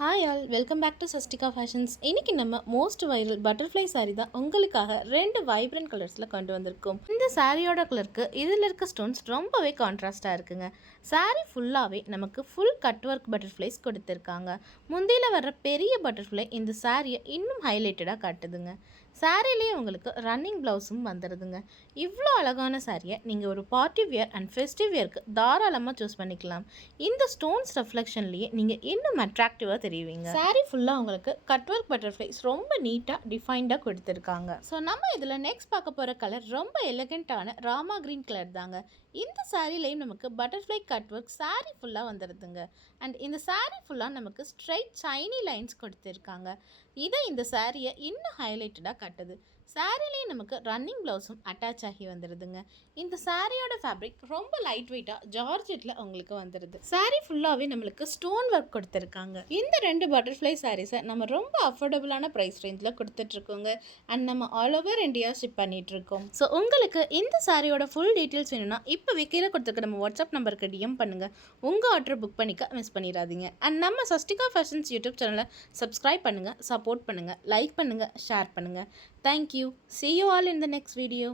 Hi all welcome back to Sastika fashions. இன்றைக்கி நம்ம most viral butterfly sari தான் உங்களுக்காக 2 வைப்ரண்ட் கலர்ஸில் கொண்டு வந்திருக்கோம். இந்த சாரியோட கலருக்கு இதில் இருக்க ஸ்டோன்ஸ் ரொம்பவே கான்ட்ராஸ்டாக இருக்குங்க. சாரீ ஃபுல்லாகவே நமக்கு ஃபுல் கட் ஒர்க் பட்டர்ஃப்ளைஸ் கொடுத்துருக்காங்க. முந்தியில் வர்ற பெரிய பட்டர்ஃப்ளை இந்த சாரியை இன்னும் ஹைலைட்டடாக காட்டுதுங்க. சாரிலேயே உங்களுக்கு ரன்னிங் ப்ளவுஸும் வந்துடுதுங்க. இவ்வளோ அழகான சாரியை நீங்கள் ஒரு பார்ட்டி வியர் அண்ட் ஃபெஸ்டிவ் வியருக்கு தாராளமாக சூஸ் பண்ணிக்கலாம். இந்த ஸ்டோன்ஸ் ரெஃப்ளெக்ஷன்லேயே நீங்கள் இன்னும் அட்ராக்டிவாக தெரியுவீங்க. சாரீ ஃபுல்லாக உங்களுக்கு கட் ஒர்க் பட்டர்ஃப்ளைஸ் ரொம்ப நீட்டாக டிஃபைன்டாக கொடுத்துருக்காங்க. ஸோ நம்ம இதில் நெக்ஸ்ட் பார்க்க போகிற கலர் ரொம்ப எலகண்ட்டான ராமா கிரீன் கலர் தாங்க. இந்த சாரீலையும் நமக்கு பட்டர்ஃப்ளை கட் ஒர்க் சாரீ ஃபுல்லாக வந்துடுதுங்க. அண்ட் இந்த சாரீ ஃபுல்லாக நமக்கு ஸ்ட்ரைட் ஷைனி லைன்ஸ் கொடுத்துருக்காங்க. இதை இந்த சாரியை இன்னும் ஹைலைட்டடாக காட்டுது. சாரிலேயே நமக்கு ரன்னிங் ப்ளவுஸும் அட்டாச் ஆகி வந்துடுதுங்க. இந்த சாரியோட ஃபேப்ரிக் ரொம்ப லைட் வெயிட்டாக ஜார்ஜெட்டில் உங்களுக்கு வந்துடுது. சாரீ ஃபுல்லாகவே நம்மளுக்கு ஸ்டோன் ஒர்க் கொடுத்துருக்காங்க. இந்த 2 பட்டர்ஃப்ளை சாரீஸை நம்ம ரொம்ப அஃபோர்டபுளான ப்ரைஸ் ரேஞ்சில் கொடுத்துட்ருக்கோங்க. அண்ட் நம்ம ஆல் ஓவர் இந்தியா ஷிப் பண்ணிகிட்ருக்கோம். ஸோ உங்களுக்கு இந்த சாரியோட ஃபுல் டீட்டெயில்ஸ் வேணும்னா இப்போ கீழே கொடுத்துருக்க நம்ம வாட்ஸ்அப் நம்பருக்கு டிஎம் பண்ணுங்கள். உங்கள் ஆர்டர் புக் பண்ணிக்க மிஸ் பண்ணிடாதீங்க. அண்ட் நம்ம சஸ்டிகா ஃபேஷன்ஸ் யூடியூப் சேனலை சப்ஸ்கிரைப் பண்ணுங்கள், சப்போர்ட் பண்ணுங்கள், லைக் பண்ணுங்கள், ஷேர் பண்ணுங்கள். Thank you. See you all in the next video.